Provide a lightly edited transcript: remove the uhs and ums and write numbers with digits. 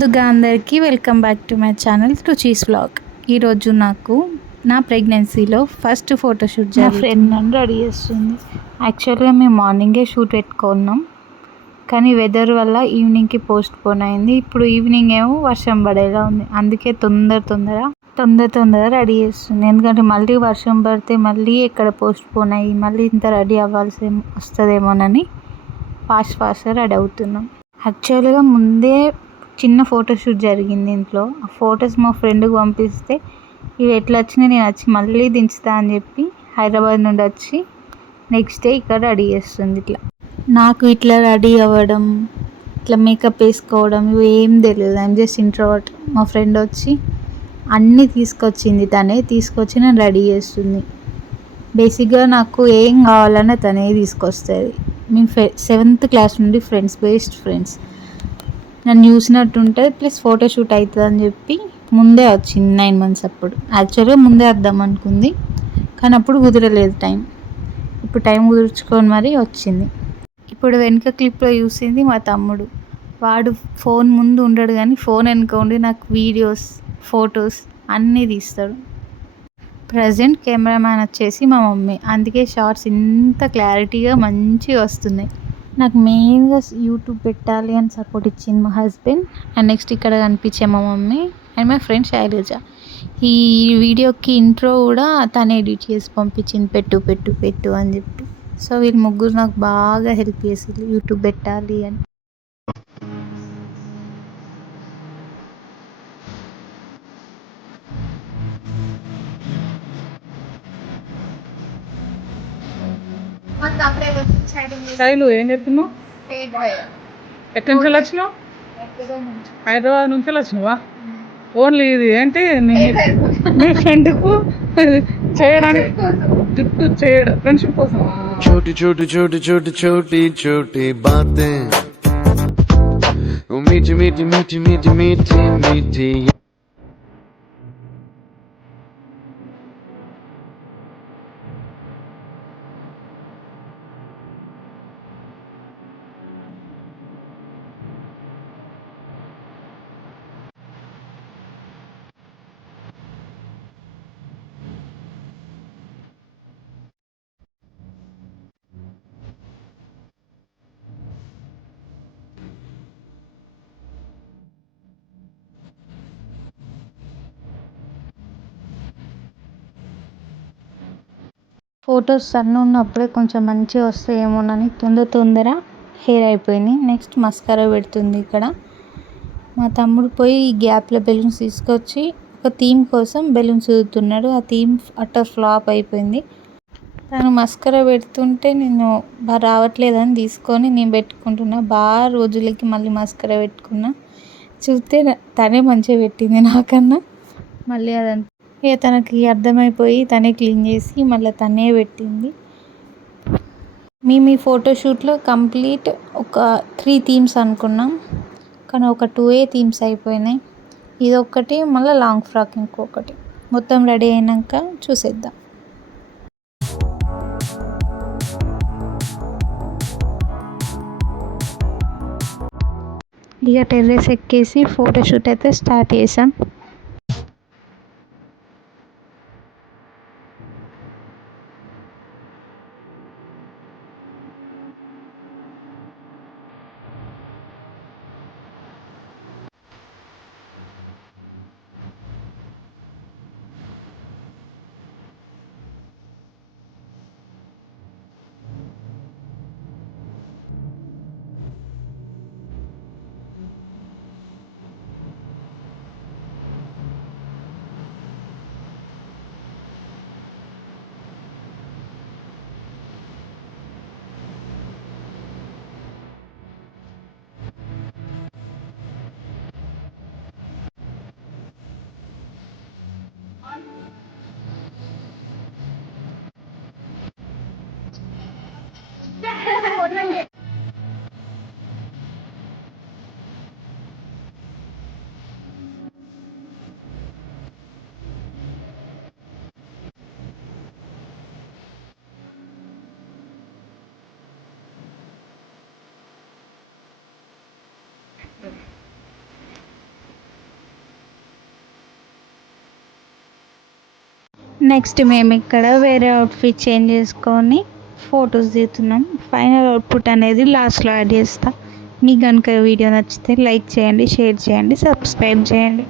ముందుగా అందరికీ welcome back to my channel Ruchi's vlog. ఈరోజు నాకు నా ప్రెగ్నెన్సీలో ఫస్ట్ ఫోటోషూట్ నా ఫ్రెండ్ నన్ను రెడీ చేస్తుంది. యాక్చువల్గా మేము మార్నింగే షూట్ పెట్టుకున్నాం, కానీ వెదర్ వల్ల ఈవినింగ్కి పోస్ట్ పోన్ అయింది. ఇప్పుడు ఈవినింగ్ ఏమో వర్షం పడేలా ఉంది, అందుకే తొందర రెడీ చేస్తుంది. ఎందుకంటే మళ్ళీ వర్షం పడితే మళ్ళీ ఎక్కడ పోస్ట్ పోన్ అయ్యి మళ్ళీ ఇంత రెడీ అవ్వాల్సి వస్తుందేమోనని ఫాస్ట్గా రెడీ అవుతున్నాం. యాక్చువల్గా ముందే చిన్న ఫోటోషూట్ జరిగింది ఇంట్లో. ఆ ఫొటోస్ మా ఫ్రెండ్కి పంపిస్తే ఇవి ఎట్లా వచ్చినాయి, నేను వచ్చి మళ్ళీ దించుతా అని చెప్పి హైదరాబాద్ నుండి వచ్చి నెక్స్ట్ డే ఇక్కడ రెడీ చేస్తుంది. నాకు ఇట్లా రెడీ అవ్వడం, ఇట్లా మేకప్ వేసుకోవడం ఇవి ఏం తెలియదు. I'm just introvert. మా ఫ్రెండ్ వచ్చి అన్నీ తీసుకొచ్చింది, తనే తీసుకొచ్చి నన్ను రెడీ చేస్తుంది. బేసిక్గా నాకు ఏం కావాలన్నా తనే తీసుకొస్తుంది. మేము 7th క్లాస్ నుండి బెస్ట్ ఫ్రెండ్స్. నన్ను చూసినట్టుంటే ప్లస్ ఫోటోషూట్ అవుతుంది అని చెప్పి ముందే వచ్చింది 9 months అప్పుడు. యాక్చువల్గా ముందే వద్దాం అనుకుంది, కానీ అప్పుడు కుదరలేదు టైం. ఇప్పుడు టైం కుదుర్చుకొని మరీ వచ్చింది. ఇప్పుడు వెనుక క్లిప్లో చూసింది మా తమ్ముడు. వాడు ఫోన్ ముందు ఉండడు, కానీ ఫోన్ వెనుక ఉండి నాకు వీడియోస్ ఫొటోస్ అన్నీ తీస్తాడు. ప్రజెంట్ కెమెరామ్యాన్ వచ్చేసి మా మమ్మీ, అందుకే షార్ట్స్ ఇంత క్లారిటీగా మంచిగా వస్తున్నాయి. నాకు మెయిన్గా యూట్యూబ్ పెట్టాలి అని సపోర్ట్ ఇచ్చింది మా హస్బెండ్, అండ్ నెక్స్ట్ ఇక్కడ కనిపించే మా mummy and my friend Shailaja. ఈ వీడియోకి ఇంట్రో కూడా తనే ఎడిట్ చేసి పంపించింది, పెట్టు అని చెప్పి. సో వీళ్ళు ముగ్గురు నాకు బాగా హెల్ప్ చేసింది యూట్యూబ్ పెట్టాలి అని. శైలు ఏం చెప్తున్నావు? ఎక్కడి నుంచి వచ్చినావు? హైదరాబాద్ నుంచి వచ్చినావా? ఓన్లీ ఇది ఏంటి మీ ఫ్రెండ్కు చేయడానికి జుట్టు చేయడం ఫ్రెండ్షిప్ కోసం. छोटी छोटी छोटी छोटी छोटी छोटी बातें वो मीठी मीठी मीठी मीठी मीठी मीठी ఫొటోస్ సన్న ఉన్నప్పుడే కొంచెం మంచిగా వస్తాయేమోనని తొందర హెయిర్ అయిపోయింది. నెక్స్ట్ మస్కారా పెడుతుంది. ఇక్కడ మా తమ్ముడు పోయి ఈ గ్యాప్లో బెలూన్స్ తీసుకొచ్చి ఒక థీమ్ కోసం బెలూన్స్ ఊదుతున్నాడు. ఆ థీమ్ అట్టర్ ఫ్లాప్ అయిపోయింది. తను మస్కారా పెడుతుంటే నేను బాగా రావట్లేదని తీసుకొని నేను పెట్టుకుంటున్నా. బాగా రోజులకి మళ్ళీ మస్కారా పెట్టుకున్నా. చూస్తే తనే మంచిగా పెట్టింది నాకన్నా. మళ్ళీ అదంతా ఇక తనకి అర్థమైపోయి తనే క్లీన్ చేసి మళ్ళీ తనే పెట్టింది. మేము ఈ ఫోటోషూట్లో కంప్లీట్ ఒక 3 థీమ్స్ అనుకున్నాం, కానీ ఒక 2 థీమ్స్ అయిపోయినాయి. ఇదొక్కటి, మళ్ళీ లాంగ్ ఫ్రాక్ ఇంకొకటి. మొత్తం రెడీ అయినాక చూసేద్దాం. ఇక టెర్రస్ ఎక్కేసి ఫోటోషూట్ అయితే స్టార్ట్ చేసాం. నెక్స్ట్ మేము ఇక్కడ వేరే అవుట్ఫిట్ చేంజ్ చేసుకొని ఫొటోస్ దిగుతున్నాం. ఫైనల్ అవుట్పుట్ అనేది లాస్ట్లో యాడ్ చేస్తాం. మీకు కనుక వీడియో నచ్చితే లైక్ చేయండి, షేర్ చేయండి, సబ్స్క్రైబ్ చేయండి.